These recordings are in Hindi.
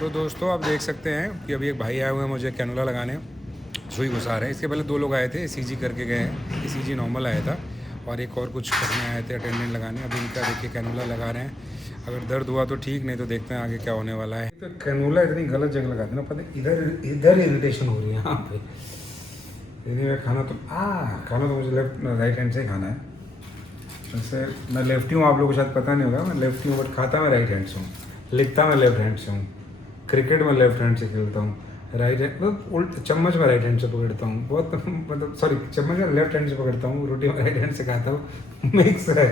तो दोस्तों आप देख सकते हैं कि अभी एक भाई आए हुए हैं मुझे कैनुला लगाने, सुई घुसा रहे हैं। इसके पहले 2 लोग आए थे, ईसीजी करके गए हैं। ईसीजी नॉर्मल आया था और एक और कुछ करने आए थे अटेंडेंट लगाने। अभी इनका देखिए कैनुला लगा रहे हैं। अगर दर्द हुआ तो ठीक, नहीं तो देखते हैं आगे क्या होने वाला है। तो कैनुला इतनी गलत जगह लगाते ना, पता इधर इधर इरिटेशन हो रही है यहाँ पे। खाना तो मुझे राइट हैंड से ही खाना है। वैसे मैं लेफ्टी हूँ, आप लोगों को शायद पता नहीं होगा, मैं लेफ्टी हूँ बट खाता मैं राइट हैंड से हूँ, लिखता मैं लेफ्ट हैंड से हूँ, क्रिकेट में लेफ्ट हैंड से खेलता हूँ, राइट हैंड मतलब उल्ट चम्मच में राइट हैंड से पकड़ता हूँ बहुत मतलब सॉरी चम्मच में लेफ्ट हैंड से पकड़ता हूँ, रोटी में राइट हैंड से खाता हूँ मिक्स है।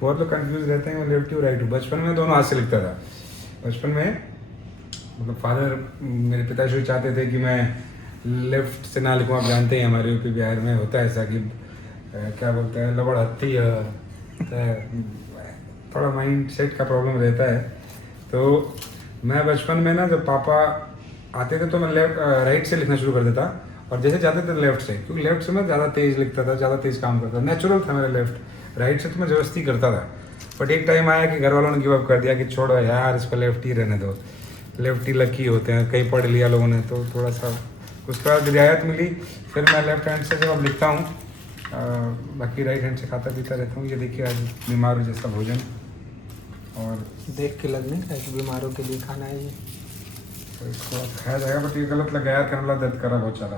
बहुत लोग कंफ्यूज रहते हैं मैं लेफ्टी हूँ राइट हूँ। बचपन में दोनों हाथ से लिखता था। बचपन में मतलब फादर मेरे पिताश्री चाहते थे कि मैं लेफ्ट से ना लिखूँ। आप जानते हैं हमारे यूपी बिहार में होता है ऐसा कि क्या बोलते हैं लबड़ हत्ती थोड़ा माइंड सेट का प्रॉब्लम रहता है। तो मैं बचपन में ना जब पापा आते थे तो मैं राइट से लिखना शुरू कर देता और जैसे जाते थे लेफ्ट से, क्योंकि लेफ्ट से मैं ज़्यादा तेज़ लिखता था, ज़्यादा तेज़ काम करता था, नेचुरल था मेरा लेफ्ट। राइट से तो मैं ज़बरदस्ती करता था। बट एक टाइम आया कि घर वालों ने गिव अप कर दिया कि छोड़ो यार इसको लेफ्ट ही रहने दो, लेफ्ट ही लकी होते हैं, कहीं पढ़ लिया लोगों ने तो थोड़ा सा उसके बाद रियायत मिली। फिर मैं लेफ्ट हैंड से जब अब लिखता हूँ, बाकी राइट हैंड से खाता पीता रहता हूँ। ये देखिए आज बीमार जैसा भोजन और देख के लग नहीं रहा है कि बीमारों के लिए खाना है ये। तो इसको खाया जाएगा। बट ये गलत लग गया यार, कैनुला दर्द कर रहा बहुत ज़्यादा,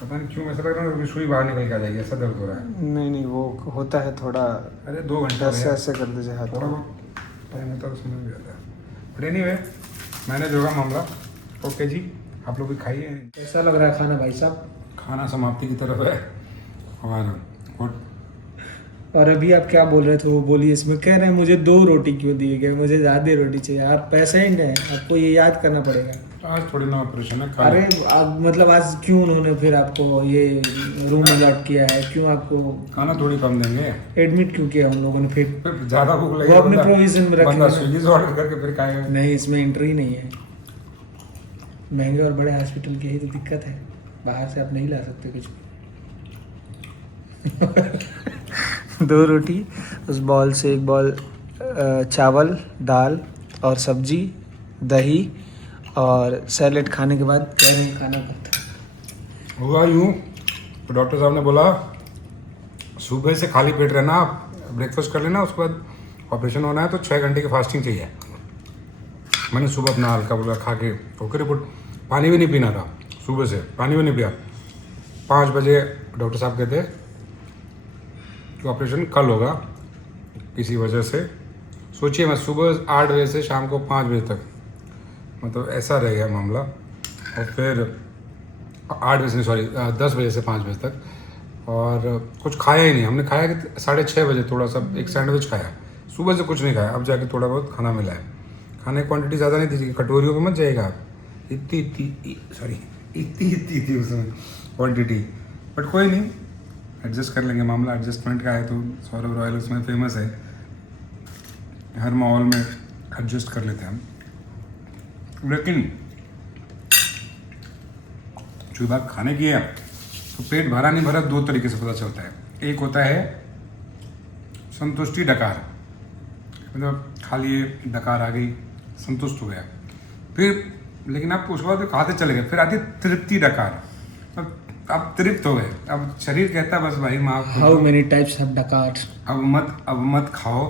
पता नहीं क्यों ऐसा लग रहा है सुई बाहर निकल के आ जाएगी, ऐसा दर्द हो रहा है। नहीं वो होता है थोड़ा। अरे 2 घंटा ऐसे ऐसे कर दीजिए हाथ थोड़ा को। बहुत टाइम होता है तो समझ भी आता है। बट एनीवे मैनेज होगा मामला। ओके जी, आप लोग भी खाइए। कैसा लग रहा है खाना भाई साहब? खाना समाप्ति की तरफ है और और अभी आप क्या बोल रहे थे वो बोलिए। इसमें कह रहे हैं मुझे 2 रोटी क्यों दिए गए, मुझे ज़्यादा रोटी चाहिए। आप पेशेंट हैं, आपको ये याद करना पड़ेगा। आज थोड़ी ना ऑपरेशन है। अरे मतलब आज क्यों उन्होंने फिर आपको ये रूम अलॉट किया है, क्यों आपको खाना थोड़ी कम देंगे, एडमिट क्यों किया उन लोगों ने? फिर ज़्यादा भूख लगी वो अपने प्रोविजन में रखे बंदा हैं ना। स्विगी से ऑर्डर करके फिर खाएगा। नहीं, इसमें एंट्री नहीं है। महंगे और बड़े हॉस्पिटल की यही तो दिक्कत है, बाहर से आप नहीं ला सकते कुछ। 2 रोटी, उस बॉल से 1 बॉल चावल दाल और सब्जी दही और सैलेड खाने के बाद कह रहे हैं खाना खत्म। हुआ यूँ तो डॉक्टर साहब ने बोला सुबह से खाली पेट रहना, आप ब्रेकफास्ट कर लेना, उसके बाद ऑपरेशन होना है तो 6 घंटे की फास्टिंग चाहिए। मैंने सुबह अपना हल्का फुल्का खा के ओके रिपोर्ट, पानी भी नहीं पीना था, सुबह से पानी भी नहीं पिया। 5 बजे डॉक्टर साहब कहते कि ऑपरेशन कल होगा किसी वजह से। सोचिए मैं सुबह 8 बजे से शाम को 5 बजे तक, मतलब ऐसा रह गया मामला। और फिर 8 बजे से सॉरी 10 बजे से 5 बजे तक, और कुछ खाया ही नहीं। हमने खाया कि 6:30 बजे थोड़ा सा एक सैंडविच खाया, सुबह से कुछ नहीं खाया। अब जाके थोड़ा बहुत खाना मिला है। खाने की क्वांटिटी ज़्यादा नहीं थी, कटोरियों में मत जाएगा आप, इतनी थी उसमें क्वांटिटी। बट कोई नहीं, एडजस्ट कर लेंगे, मामला एडजस्टमेंट का है। तो सौरभ रॉयल उसमें फेमस है, हर माहौल में एडजस्ट कर लेते हैं हम। लेकिन जो बात खाने की है तो पेट भरा नहीं भरा 2 तरीके से पता चलता है। एक होता है संतुष्टि डकार, मतलब खा लिए डकार आ गई, संतुष्ट हो गया। फिर लेकिन आप उसके बाद खाते चले गए, फिर आती तृप्ति डकार, अब तृप्त हो गए। अब शरीर कहता है बस भाई माँ हाउ मेनी टाइप्स ऑफ डकार, अब मत खाओ।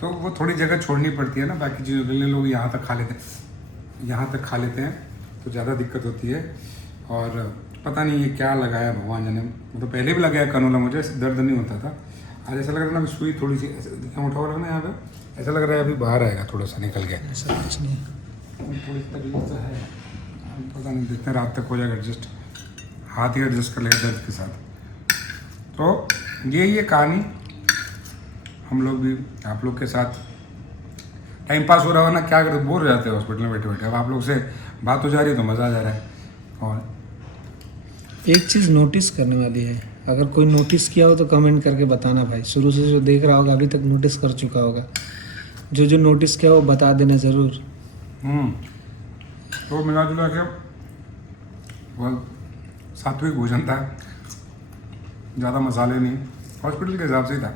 तो वो थोड़ी जगह छोड़नी पड़ती है ना बाकी चीज़ों के लिए। लोग यहाँ तक खा लेते हैं तो ज़्यादा दिक्कत होती है। और पता नहीं ये क्या लगाया भगवान जाने, मतलब पहले भी लगाया कैनुला, मुझे दर्द नहीं होता था। आज ऐसा लग रहा है ना सुई थोड़ी सी उठा हुआ ना यहाँ पे, ऐसा लग रहा है अभी बाहर आएगा थोड़ा सा निकल के। ऐसा कुछ नहीं। थोड़ी तकलीफ तो है, पता नहीं देखते रात तक हो जाएगा एडजस्ट, हाथ ही एडजस्ट कर लेगा दर्द के साथ। तो यही है कहानी। हम लोग भी आप लोग के साथ टाइम पास हो रहा हो ना, क्या करते बोर हो जाते हैं हॉस्पिटल में बैठे बैठे। अब आप लोग से बात हो जा रही है तो मज़ा आ जा रहा है। और एक चीज़ नोटिस करने वाली है, अगर कोई नोटिस किया हो तो कमेंट करके बताना भाई। शुरू से जो देख रहा होगा अभी तक नोटिस कर चुका होगा, जो नोटिस किया वो बता देना ज़रूर। तो मिला जुला के बहुत सात्विक भोजन था, ज़्यादा मसाले नहीं, हॉस्पिटल के हिसाब से ही था।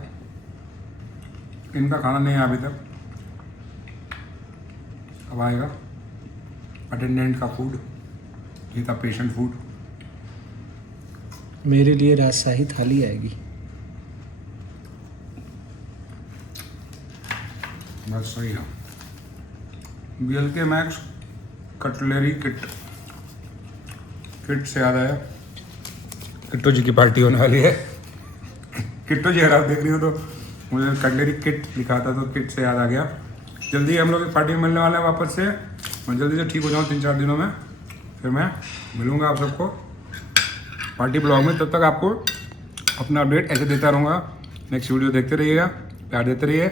इनका खाना नहीं है अभी तक, अब आएगा। अटेंडेंट का फूड, ये था पेशेंट फूड। मेरे लिए राजशाही थाली आएगी। बस सही है। BLK मैक्स कटलरी किट से याद आया, किट्टू जी की पार्टी होने वाली है। किट्टू जी अगर आप देख रही हो तो मुझे कटलरी किट लिखा था, तो किट से याद आ गया। जल्दी हम लोग पार्टी में मिलने वाले हैं वापस से। मैं जल्दी से ठीक हो जाऊँ 3-4 दिनों में, फिर मैं मिलूँगा आप सबको पार्टी ब्लॉग में। तब तक आपको अपना अपडेट ऐसे देता रहूँगा। नेक्स्ट वीडियो देखते रहिएगा, प्यार देते रहिए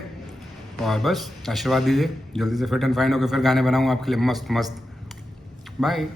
और बस आशीर्वाद दीजिए। जल्दी से फिट एंड फाइन होकर फिर गाने बनाऊँगा आपके लिए मस्त मस्त। बाय।